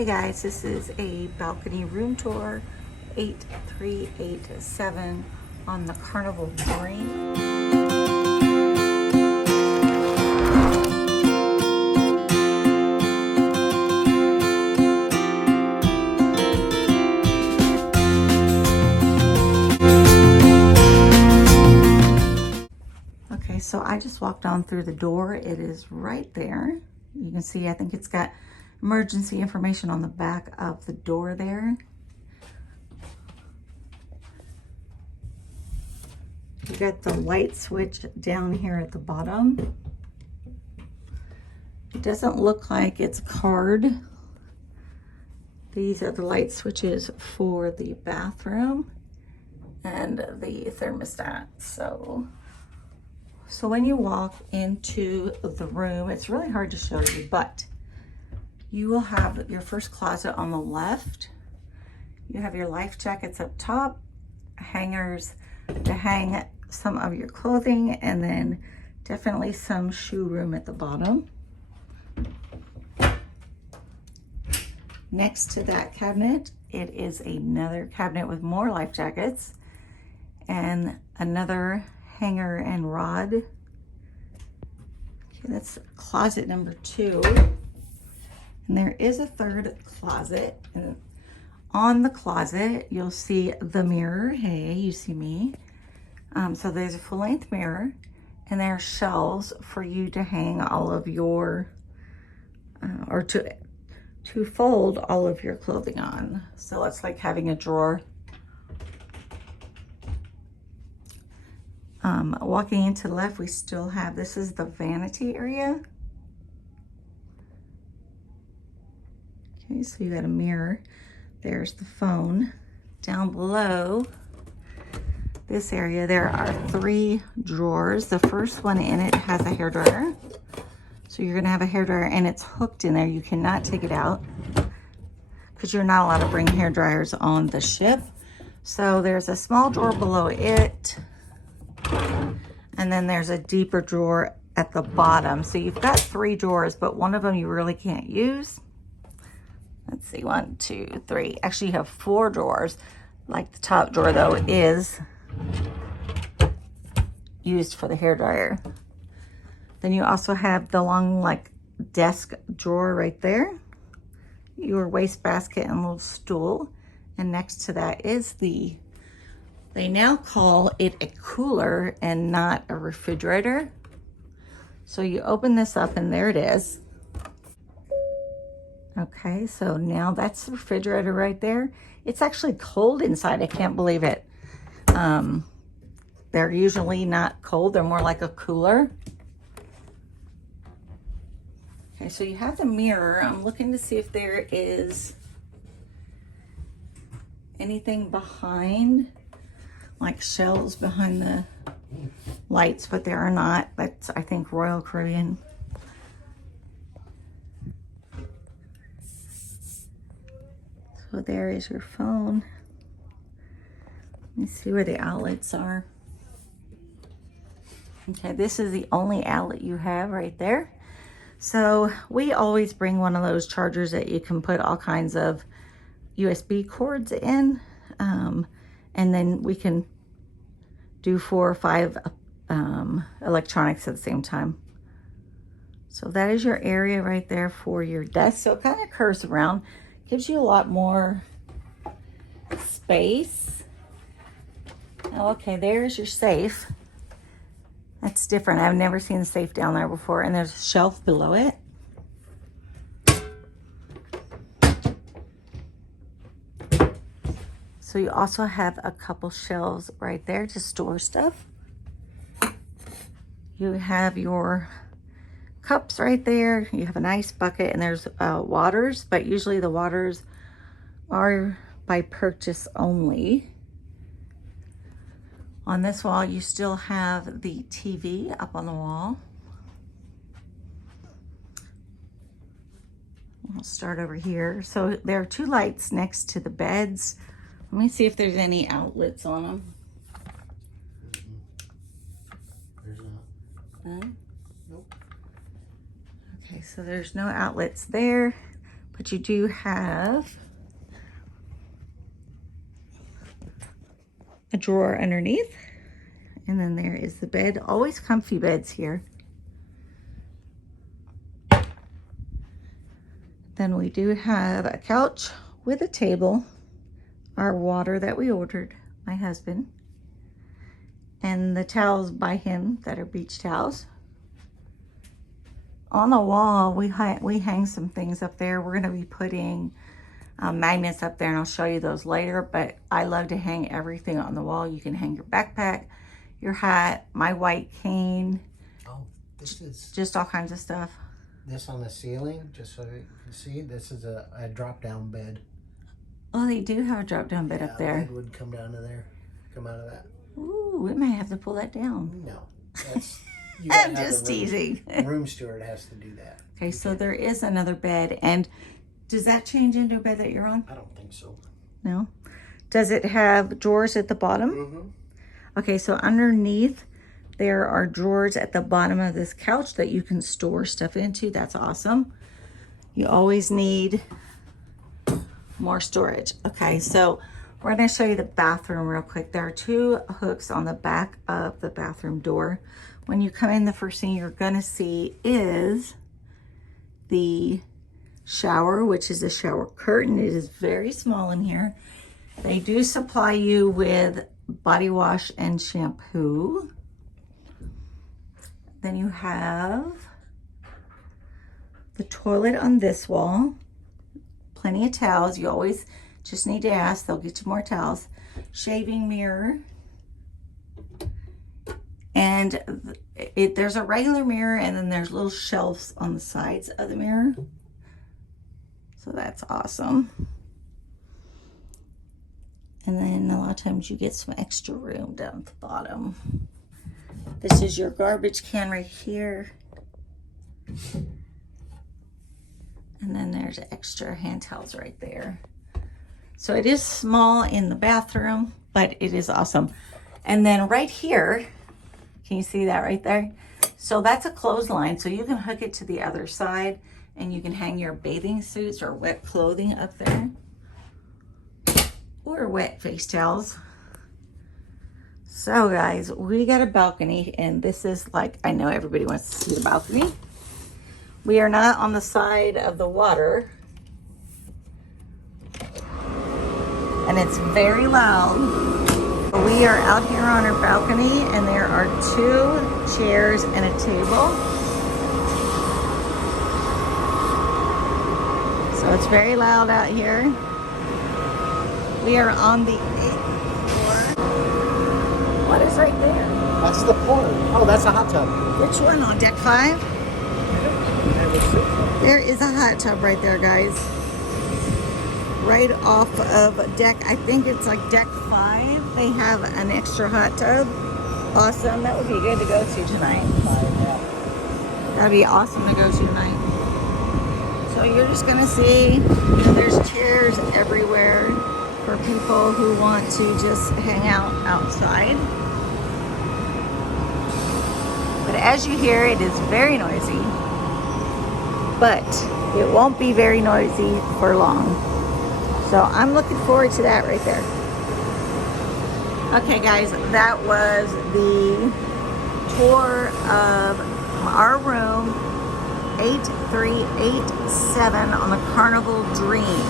Hey guys, this is a balcony room tour 8387 on the Carnival Dream. Okay, so I just walked on through the door. It is right there. You can see, I think it's got emergency information on the back of the door there. You got the light switch down here at the bottom. It doesn't look like it's card. These are the light switches for the bathroom and the thermostat. So when you walk into the room, it's really hard to show you, but you will have your first closet on the left. You have your life jackets up top, hangers to hang some of your clothing, and then definitely some shoe room at the bottom. Next to that cabinet, it is another cabinet with more life jackets and another hanger and rod. Okay, that's closet number 2. And there is a third closet. And on the closet, you'll see the mirror. Hey, you see me. So there's a full-length mirror, and there are shelves for you to hang all of your, or to fold all of your clothing on. So it's like having a drawer. Walking into the left, we still have, this is the vanity area. Okay, so you got a mirror. There's the phone. Down below this area, there are 3 drawers. The first one in it has a hairdryer. So you're gonna have a hairdryer and it's hooked in there. You cannot take it out because you're not allowed to bring hairdryers on the ship. So there's a small drawer below it. And then there's a deeper drawer at the bottom. So you've got 3 drawers, but one of them you really can't use. Let's see, 1, 2, 3. Actually, you have 4 drawers. Like the top drawer, though, is used for the hairdryer. Then you also have the long, like, desk drawer right there. Your wastebasket and little stool. And next to that is they now call it a cooler and not a refrigerator. So you open this up and there it is. Okay, so now that's the refrigerator right there. It's actually cold inside. I can't believe it. They're usually not cold. They're more like a cooler. Okay, so you have the mirror. I'm looking to see if there is anything behind, like shelves behind the lights, but there are not. That's, I think, Royal Caribbean. So there is your phone. Let me see where the outlets are. Okay, this is the only outlet you have right there. So we always bring one of those chargers that you can put all kinds of USB cords in. And then we can do 4 or 5 electronics at the same time. So that is your area right there for your desk. So it kind of curves around. Gives you a lot more space. Okay, there's your safe. That's different. I've never seen a safe down there before. And there's a shelf below it. So you also have a couple shelves right there to store stuff. You have your cups right there. You have a nice bucket, and there's waters, but usually the waters are by purchase only. On this wall, you still have the TV up on the wall. I'll start over here. So there are 2 lights next to the beds. Let me see if there's any outlets on them. There's not. None? Nope. Okay, so there's no outlets there, But you do have a drawer underneath. And then there is the bed. Always comfy beds here. Then we do have a couch with a table, our water that we ordered, my husband, and the towels by him that are beach towels. On the wall, we hang some things up there. We're going to be putting magnets up there, and I'll show you those later, but I love to hang everything on the wall. You can hang your backpack, your hat, my white cane. Oh, this is just all kinds of stuff. this on the ceiling, just so you can see. This is a drop-down bed. Oh, they do have a drop-down bed up there. The bed would come down to there, come out of that. Ooh, we may have to pull that down. No, that's. I'm just teasing. Room steward has to do that. Okay, so there is another bed, and does that change into a bed that you're on? I don't think so. No. Does it have drawers at the bottom? Mm-hmm. Okay, so underneath there are drawers at the bottom of this couch that you can store stuff into. That's awesome. You always need more storage. Okay, so we're going to show you the bathroom real quick. There are two hooks on the back of the bathroom door. When you come in, the first thing you're going to see is the shower, which is a shower curtain. It is very small in here. They do supply you with body wash and shampoo. Then you have the toilet on this wall. Plenty of towels. You always just need to ask. They'll get you more towels. Shaving mirror. And there's a regular mirror, and then there's little shelves on the sides of the mirror. So that's awesome. And then a lot of times you get some extra room down at the bottom. This is your garbage can right here. And then there's extra hand towels right there. So it is small in the bathroom, but it is awesome. And then right here, can you see that right there? So that's a clothesline. So you can hook it to the other side, and you can hang your bathing suits or wet clothing up there, or wet face towels. So guys, we got a balcony, and this is like, I know everybody wants to see the balcony. We are not on the side of the water, and it's very loud. We are out here on our balcony, and there are 2 chairs and a table. So it's very loud out here. We are on the 8th floor. What is right there? That's the porch. Oh, that's a hot tub. Which one? On deck 5? There is a hot tub right there, guys. Right off of deck, I think it's like deck 5. They have an extra hot tub. Awesome. That would be good to go to tonight. That'd be awesome to go to tonight. So you're just gonna see there's chairs everywhere for people who want to just hang out outside. But as you hear, it is very noisy. But it won't be very noisy for long. So I'm looking forward to that right there. Okay guys, that was the tour of our room 8387 on the Carnival Dream.